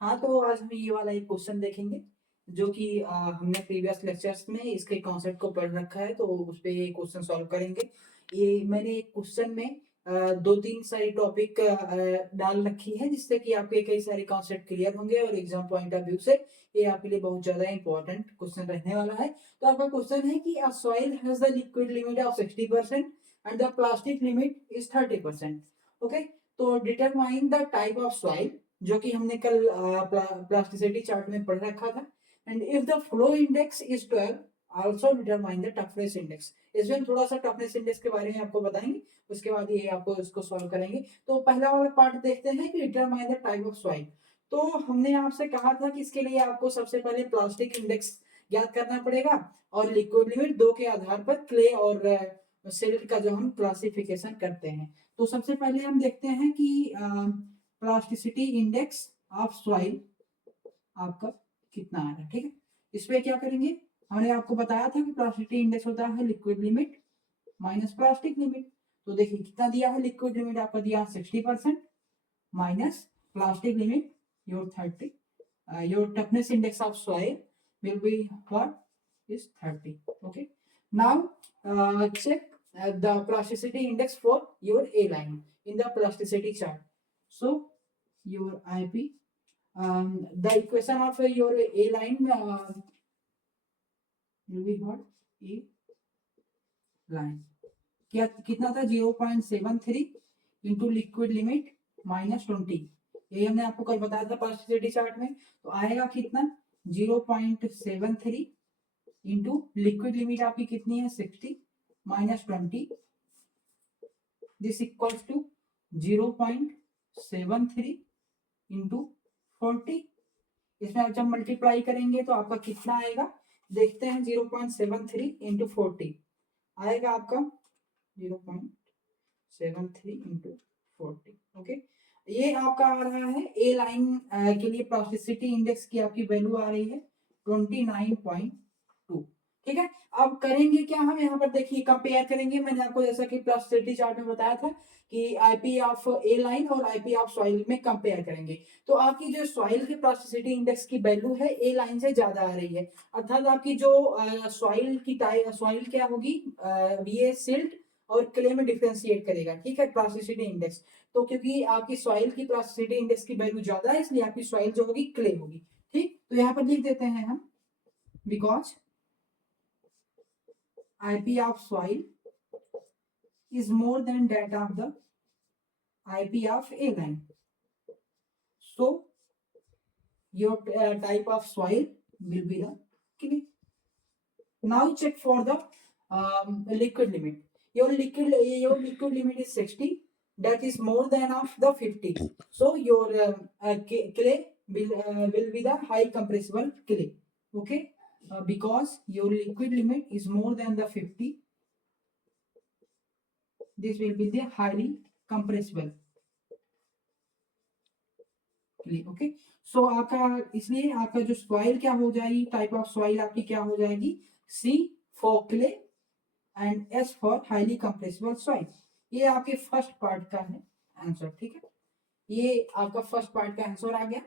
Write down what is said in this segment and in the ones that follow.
हाँ, तो आज हम ये वाला एक क्वेश्चन देखेंगे जो कि हमने प्रीवियस लेक्चर्स में इसके कॉन्सेप्ट को पढ़ रखा है, तो उस पे ये क्वेश्चन सॉल्व करेंगे। ये मैंने एक क्वेश्चन में दो तीन सारी टॉपिक डाल रखी है, जिससे कि आपके कई सारे कॉन्सेप्ट क्लियर होंगे और एग्जाम पॉइंट ऑफ व्यू से ये आपके लिए बहुत ज्यादा इंपॉर्टेंट क्वेश्चन रहने वाला है। तो आपका क्वेश्चन है कि soil has the liquid limit of 60% and the plastic limit is 30%। Okay, तो determine the type of soil, जो कि हमने कल प्लास्टिसिटी चार्ट में पढ़ रखा था। And if the flow index is 12 also determine the toughness index. इसमें हम थोड़ा सा टफनेस इंडेक्स के बारे में आपको बताएंगे, उसके बाद ये आपको इसको सॉल्व करेंगे। तो पहला वाला पार्ट देखते हैं कि determine the type of soil. तो हमने आपसे कहा था कि इसके लिए आपको सबसे पहले प्लास्टिक इंडेक्स ज्ञात करना पड़ेगा और लिक्विड लिमिट दो के आधार पर क्ले और सिल्ट का जो हम क्लासिफिकेशन करते हैं। तो सबसे पहले हम देखते हैं कि प्लास्टिसिटी इंडेक्स ऑफ सॉइल आपका कितना आ रहा है। ठीक है, इस पे क्या करेंगे, हमने आपको बताया था कि प्लास्टिसिटी इंडेक्स होता है liquid limit minus plastic limit. तो देखिए कितना दिया है, लिक्विड लिमिट आपका दिया 60% minus plastic limit your 30, your toughness index of soil will be what is 30. Okay, now check the plasticity index for your A line in the plasticity chart. So your IP, the equation of your A line will be what A line क्या कितना था, 0.73 into liquid limit minus 20। ये हमने आपको कल बताया था plasticity chart में। तो आएगा कितना, 0.73 इंटू लिक्विड लिमिट आपकी कितनी है 60 minus 20, this equals to 0.73 into 40। इसमें आप जब मल्टीप्लाई करेंगे तो आपका कितना आएगा, देखते हैं। 0.73 इंटू 40 आएगा आपका 0.73 इंटू 40। ओके, ये आपका आ रहा है ए लाइन के लिए प्लास्टिसिटी इंडेक्स की आपकी वैल्यू आ रही है 29.2। ठीक है, अब करेंगे क्या, हम यहाँ पर देखिए कंपेयर करेंगे। मैंने आपको जैसा कि प्लास्टिसिटी चार्ट में बताया था कि आईपी ऑफ ए लाइन और आईपी ऑफ सॉइल में कंपेयर करेंगे। तो आपकी जो सॉइल की प्लास्टिसिटी इंडेक्स की वैल्यू है ए लाइन से ज्यादा आ रही है, अर्थात आपकी जो सॉइल की टाइप सॉइल क्या होगी, ये सिल्ट और क्ले में डिफरेंशिएट करेगा। ठीक है, प्लास्टिसिटी इंडेक्स। तो क्योंकि आपकी सॉइल की प्लास्टिसिटी इंडेक्स की वैल्यू ज्यादा है, इसलिए आपकी सॉइल जो होगी क्ले होगी। ठीक, तो यहाँ पर लिख देते हैं हम, because IP of soil is more than that of the IP of A line. So your type of soil will be the clay. Now check for the liquid limit. Your liquid limit is 60. That is more than of the 50. So your clay will be the high compressible clay. Okay, because your liquid limit is more than the 50, this will be the highly compressible clay. Okay, so आपका इसलिए आपका जो soil क्या हो जाएगी, type of soil आपकी क्या हो जाएगी, C for clay and S for highly compressible soil. ये आपके फर्स्ट पार्ट का है आंसर। ठीक है, ये आपका फर्स्ट पार्ट का आंसर आ गया।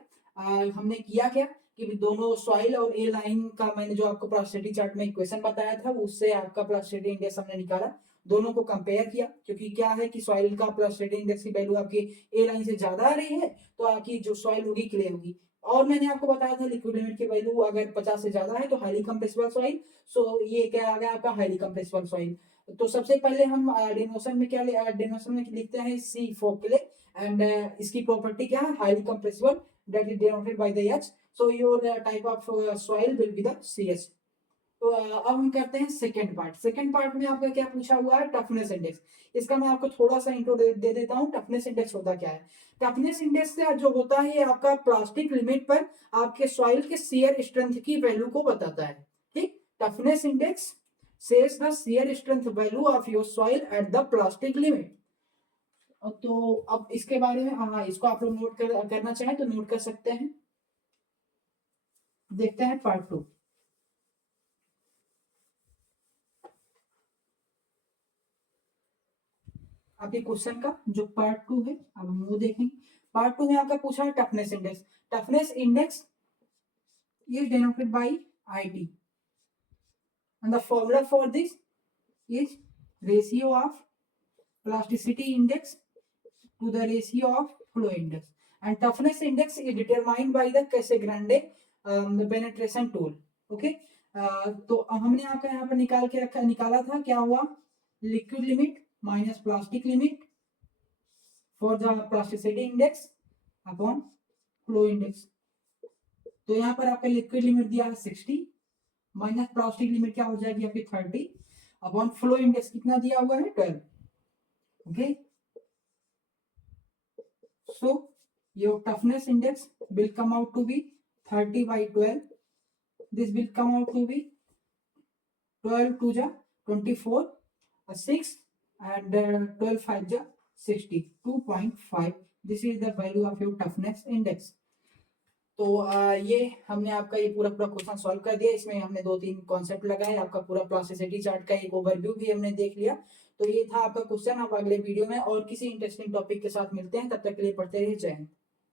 हमने किया क्या कि दोनों सॉइल और ए लाइन का मैंने जो आपको प्लास्टिसिटी चार्ट में इक्वेशन बताया था, उससे आपका प्लास्टिसिटी इंडेक्स हमने निकाला, दोनों को कंपेयर किया। क्योंकि क्या है कि सॉइल का प्लास्टिसिटी इंडेक्स की वैल्यू आपकी ए लाइन से ज्यादा आ रही है, तो आपकी जो सॉइल होगी क्ले होगी। और मैंने आपको बताया था लिक्विड लिमिट की वैल्यू अगर 50 से ज्यादा है तो हाईली कंप्रेसिबल सॉइल। सो ये क्या आ गया आपका हाईली कंप्रेसिबल सॉइल। तो सबसे पहले हम डिनोशन में क्या डिनोशन में लिखते हैं C फॉर क्ले एंड इसकी प्रॉपर्टी क्या है, highly compressible, that is denoted by the H. So your type of soil will be the CS. तो अब हम करते हैं सेकेंड पार्ट। सेकेंड पार्ट में आपका क्या पूछा हुआ है, टफनेस इंडेक्स। इसका मैं आपको थोड़ा सा इंट्रो दे देता हूँ। टफनेस इंडेक्स होता क्या है, टफनेस इंडेक्स जो होता है ये आपका प्लास्टिक लिमिट पर आपके सॉइल के शियर स्ट्रेंथ की वैल्यू को बताता है। ठीक, toughness index says the shear strength value of your soil at the plastic limit. तो अब इसके बारे में, हाँ, इसको आप लोग नोट करना चाहें तो नोट कर सकते हैं। देखते हैं पार्ट 2। आपके क्वेश्चन का जो पार्ट 2 है, अब हम वो देखेंगे। पार्ट 2 में आपका पूछा है toughness index. Toughness index is denoted by IT and the formula for this is ratio of plasticity index to the ratio of flow index, and toughness index is determined by the Casagrande the penetration tool. Okay, तो हमने आपका यहाँ पर निकाला था, क्या हुआ, liquid limit minus plastic limit for the plasticity index upon flow index. तो यहाँ पर आपका लिक्विड लिमिट दिया है 60 माइनस प्लास्टिक लिमिट क्या हो जाएगी आपकी 30 अपॉन फ्लो इंडेक्स कितना दिया हुआ है 12। Okay, so your toughness index will come out to be 30 by 12. This will come out to be 12 to the 24 6 and 12 5 the 60 2.5. This is the value of your toughness index. तो ये हमने आपका ये पूरा क्वेश्चन सॉल्व कर दिया। इसमें हमने 2-3 कॉन्सेप्ट लगाए, आपका पूरा प्लास्टिसिटी चार्ट का एक ओवरव्यू भी हमने देख लिया। तो ये था आपका क्वेश्चन। अब अगले वीडियो में और किसी इंटरेस्टिंग टॉपिक के साथ मिलते हैं, तब तक के लिए पढ़ते रहिए। जय हिंद।